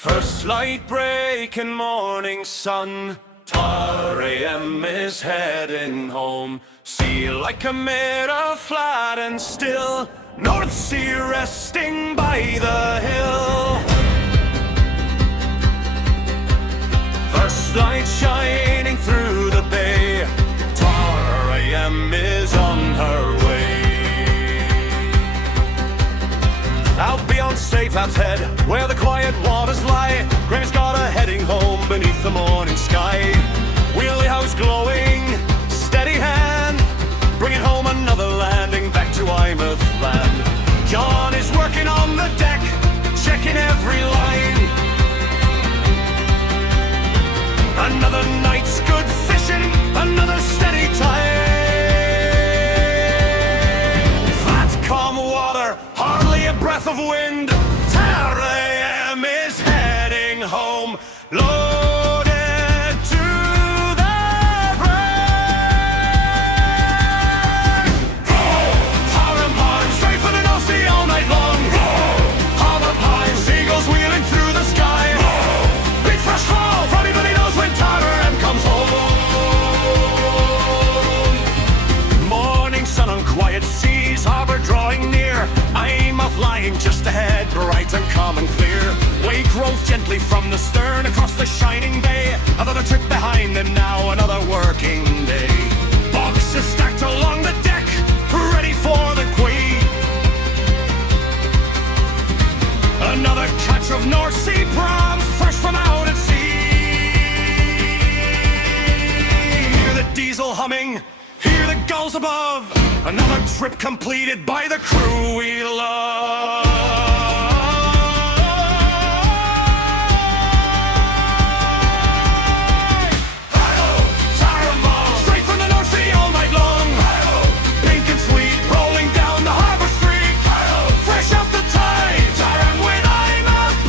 First light breaking morning sun, Tar AM is heading home. Sea like a mirror flat and still, North Sea resting by the hill. First light shining through the bay, Tar AM is on her way. Out beyond Safehouse Head, where the quiet waters lie, Graeme's got her heading home beneath the morning sky. Wheelhouse glowing, steady hand, bringing home another landing back to Eyemouth land. John is working on the deck, checking every line. Another night's good fishing, another steady tide. Flat calm water, hardly a breath of wind. Tar AM is heading home, loaded to the brim. Harbour Horizons, straight for the North Sea all night long. Harbour Horizons, seagulls wheeling through the sky. Big fresh haul, everybody knows when Tar AM comes home. Morning sun on quiet seas, harbour drawing near. Eyemouth lying just ahead, bright and calm and clear. Wake rolls gently from the stern across the shining bay. Another trip behind them now, another working day. Boxes stacked along the deck, ready for the quay. Another catch of North Sea prawns, fresh from out at sea. Hear the diesel humming, hear the gulls above. Another trip completed by the crew we love. Hi-ho, Tar AM, straight from the North Sea all night long. Hi-ho, pink and sweet, rolling down the harbour street. Hi-ho, fresh off the tide, Tar AM with Eyemouth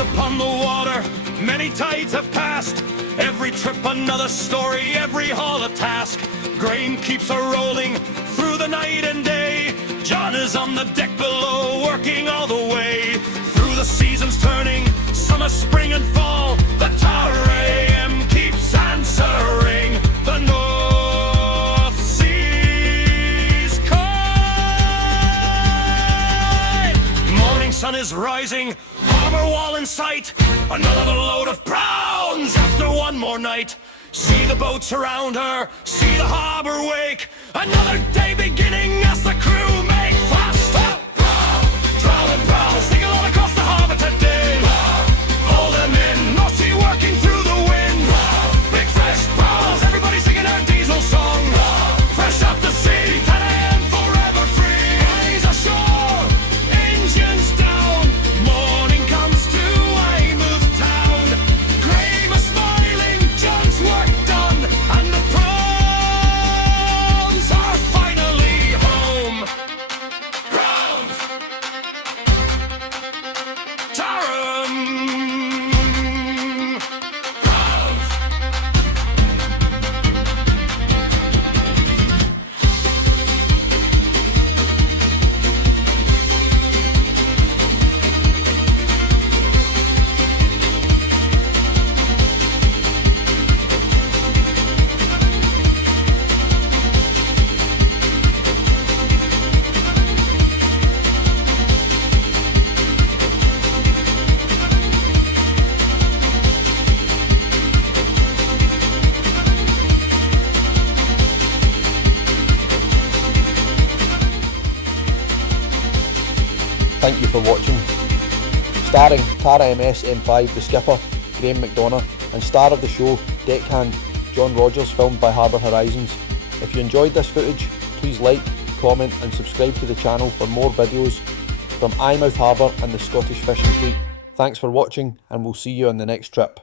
upon the water, many tides have passed. Every trip another story, every haul a task. Graeme keeps her rolling through the night and day. John is on the deck below, working all the way. Through the seasons turning, summer, spring and fall, the Tar AM keeps answering. The North Sea's call. Morning sun is rising, harbour wall in sight. Another load of prawns after one more night. See the boats around her, see the harbour wake. Another day beginning as the crew make fast. Drown and prowl, sing along across the harbour today. Hold them in, North Sea working through the wind. Big fresh prowls, everybody singing her diesel song. Fresh off the sea, 10 AM forever free. Eyes ashore, engines down. Morning comes to Eyemouth town. Graeme is smiling, John's work done, and the prawns are finally home. thank you for watching. Starring Tara MS M5, the skipper, Graeme McDonagh, and star of the show, Deckhand, John Rogers, filmed by Harbour Horizons. If you enjoyed this footage, please like, comment and subscribe to the channel for more videos from Eyemouth Harbour and the Scottish Fishing Fleet. Thanks for watching, and we'll see you on the next trip.